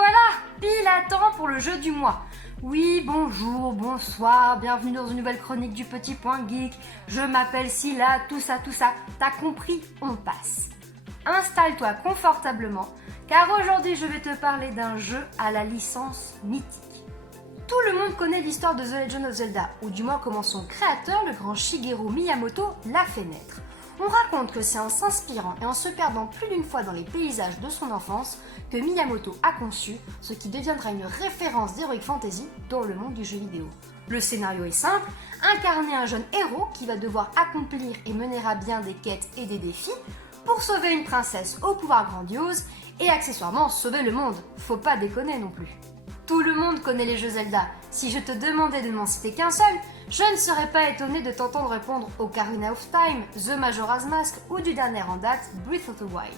voilà, pile à temps pour le jeu du mois. Oui, bonjour, bonsoir, bienvenue dans une nouvelle chronique du Petit Point Geek. Je m'appelle Scylla, tout ça, t'as compris, on passe. Installe-toi confortablement, car aujourd'hui je vais te parler d'un jeu à la licence mythique. Tout le monde connaît l'histoire de The Legend of Zelda, ou du moins comment son créateur, le grand Shigeru Miyamoto, l'a fait naître. On raconte que c'est en s'inspirant et en se perdant plus d'une fois dans les paysages de son enfance que Miyamoto a conçu ce qui deviendra une référence d'Heroic Fantasy dans le monde du jeu vidéo. Le scénario est simple, incarner un jeune héros qui va devoir accomplir et mener à bien des quêtes et des défis pour sauver une princesse au pouvoir grandiose et accessoirement sauver le monde. Faut pas déconner non plus. Tout le monde connaît les jeux Zelda. Si je te demandais de m'en citer qu'un seul, je ne serais pas étonné de t'entendre répondre Ocarina of Time, The Majora's Mask ou du dernier en date, Breath of the Wild.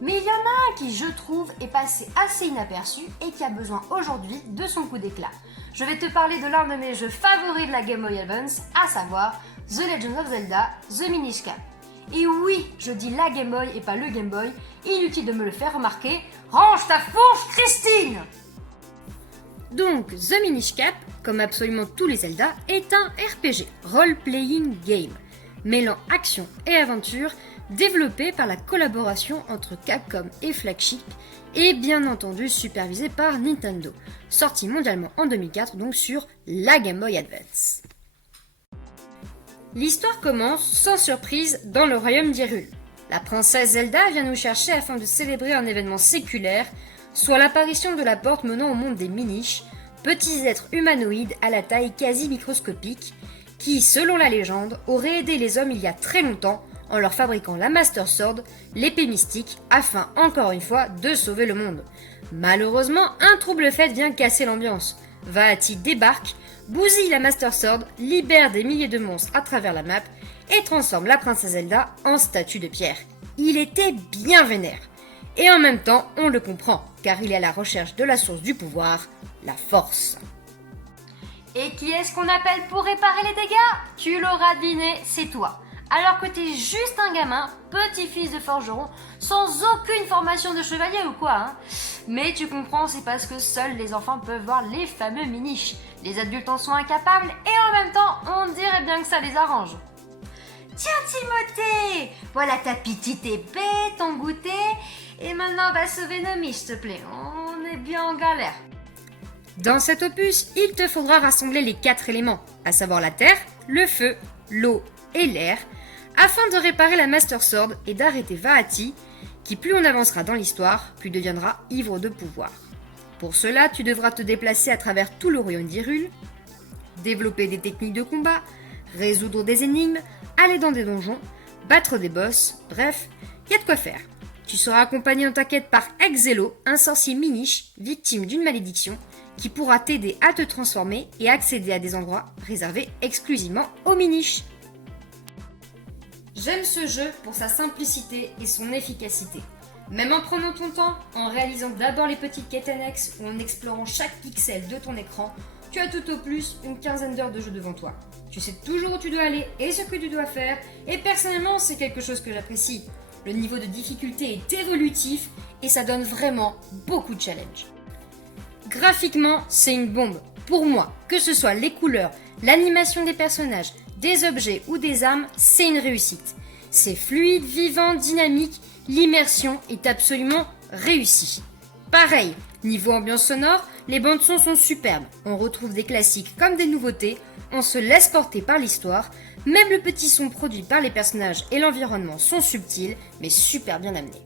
Mais il y en a un qui, je trouve, est passé assez inaperçu et qui a besoin aujourd'hui de son coup d'éclat. Je vais te parler de l'un de mes jeux favoris de la Game Boy Advance, à savoir The Legend of Zelda, The Minish Cap. Et oui, je dis la Game Boy et pas le Game Boy, inutile de me le faire remarquer. Range ta fourche, Christine! Donc, The Minish Cap, comme absolument tous les Zelda, est un RPG, Role-Playing Game, mêlant action et aventure, développé par la collaboration entre Capcom et Flagship, et bien entendu supervisé par Nintendo, sorti mondialement en 2004 donc sur la Game Boy Advance. L'histoire commence sans surprise dans le royaume d'Hyrule. La princesse Zelda vient nous chercher afin de célébrer un événement séculaire, soit l'apparition de la porte menant au monde des Minish, petits êtres humanoïdes à la taille quasi microscopique, qui, selon la légende, auraient aidé les hommes il y a très longtemps en leur fabriquant la Master Sword, l'épée mystique, afin, encore une fois, de sauver le monde. Malheureusement, un trouble fait vient casser l'ambiance. Vaati débarque, bousille la Master Sword, libère des milliers de monstres à travers la map et transforme la princesse Zelda en statue de pierre. Il était bien vénère. Et en même temps, on le comprend, car il est à la recherche de la source du pouvoir, la force. Et qui est-ce qu'on appelle pour réparer les dégâts? Tu l'auras deviné, c'est toi. Alors que t'es juste un gamin, petit-fils de forgeron, sans aucune formation de chevalier ou quoi, hein. Mais tu comprends, c'est parce que seuls les enfants peuvent voir les fameux minish. Les adultes en sont incapables et en même temps, on dirait bien que ça les arrange. Tiens Timothée, voilà ta petite épée, ton goûter, et maintenant on va sauver nos miches, s'il te plaît, on est bien en galère. Dans cet opus, il te faudra rassembler les 4 éléments, à savoir la terre, le feu, l'eau et l'air, afin de réparer la Master Sword et d'arrêter Vaati, qui plus on avancera dans l'histoire, plus deviendra ivre de pouvoir. Pour cela, tu devras te déplacer à travers tout le royaume d'Hyrule, développer des techniques de combat, résoudre des énigmes, aller dans des donjons, battre des boss, bref, y a de quoi faire. Tu seras accompagné dans ta quête par Exelo, un sorcier minish, victime d'une malédiction, qui pourra t'aider à te transformer et accéder à des endroits réservés exclusivement aux minish. J'aime ce jeu pour sa simplicité et son efficacité. Même en prenant ton temps, en réalisant d'abord les petites quêtes annexes ou en explorant chaque pixel de ton écran, tu as tout au plus une quinzaine d'heures de jeu devant toi. Tu sais toujours où tu dois aller et ce que tu dois faire, et personnellement c'est quelque chose que j'apprécie. Le niveau de difficulté est évolutif et ça donne vraiment beaucoup de challenge. Graphiquement, c'est une bombe. Pour moi, que ce soit les couleurs, l'animation des personnages, des objets ou des armes, c'est une réussite. C'est fluide, vivant, dynamique, l'immersion est absolument réussie. Pareil, niveau ambiance sonore, les bandes son sont superbes. On retrouve des classiques comme des nouveautés, on se laisse porter par l'histoire, même le petit son produit par les personnages et l'environnement sont subtils, mais super bien amenés.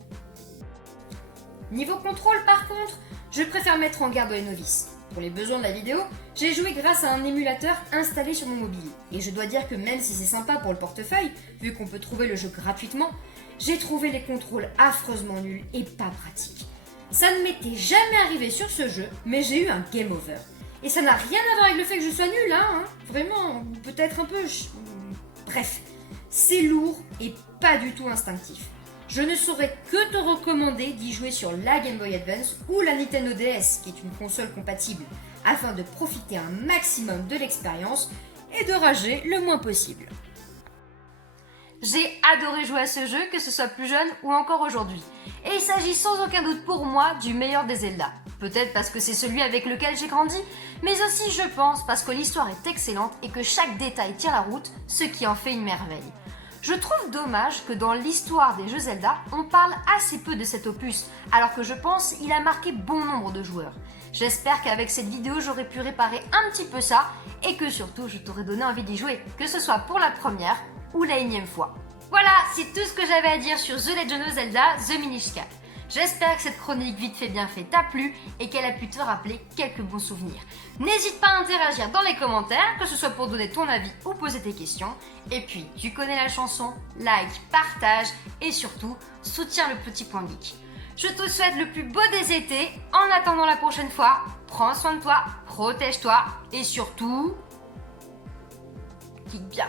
Niveau contrôle par contre, je préfère mettre en garde les novices. Pour les besoins de la vidéo, j'ai joué grâce à un émulateur installé sur mon mobile. Et je dois dire que même si c'est sympa pour le portefeuille, vu qu'on peut trouver le jeu gratuitement, j'ai trouvé les contrôles affreusement nuls et pas pratiques. Ça ne m'était jamais arrivé sur ce jeu, mais j'ai eu un game over. Et ça n'a rien à voir avec le fait que je sois nulle, hein. Vraiment, peut-être un peu... Bref, c'est lourd et pas du tout instinctif. Je ne saurais que te recommander d'y jouer sur la Game Boy Advance ou la Nintendo DS, qui est une console compatible, afin de profiter un maximum de l'expérience et de rager le moins possible. J'ai adoré jouer à ce jeu, que ce soit plus jeune ou encore aujourd'hui. Et il s'agit sans aucun doute pour moi du meilleur des Zelda. Peut-être parce que c'est celui avec lequel j'ai grandi, mais aussi je pense parce que l'histoire est excellente et que chaque détail tient la route, ce qui en fait une merveille. Je trouve dommage que dans l'histoire des jeux Zelda, on parle assez peu de cet opus, alors que je pense il a marqué bon nombre de joueurs. J'espère qu'avec cette vidéo j'aurai pu réparer un petit peu ça, et que surtout je t'aurai donné envie d'y jouer, que ce soit pour la première ou la énième fois. Voilà, c'est tout ce que j'avais à dire sur The Legend of Zelda The Minish Cap. J'espère que cette chronique vite fait bien fait t'a plu et qu'elle a pu te rappeler quelques bons souvenirs. N'hésite pas à interagir dans les commentaires, que ce soit pour donner ton avis ou poser tes questions. Et puis, tu connais la chanson, like, partage et surtout, soutiens le petit point geek. Je te souhaite le plus beau des étés. En attendant la prochaine fois, prends soin de toi, protège-toi et surtout, geek bien.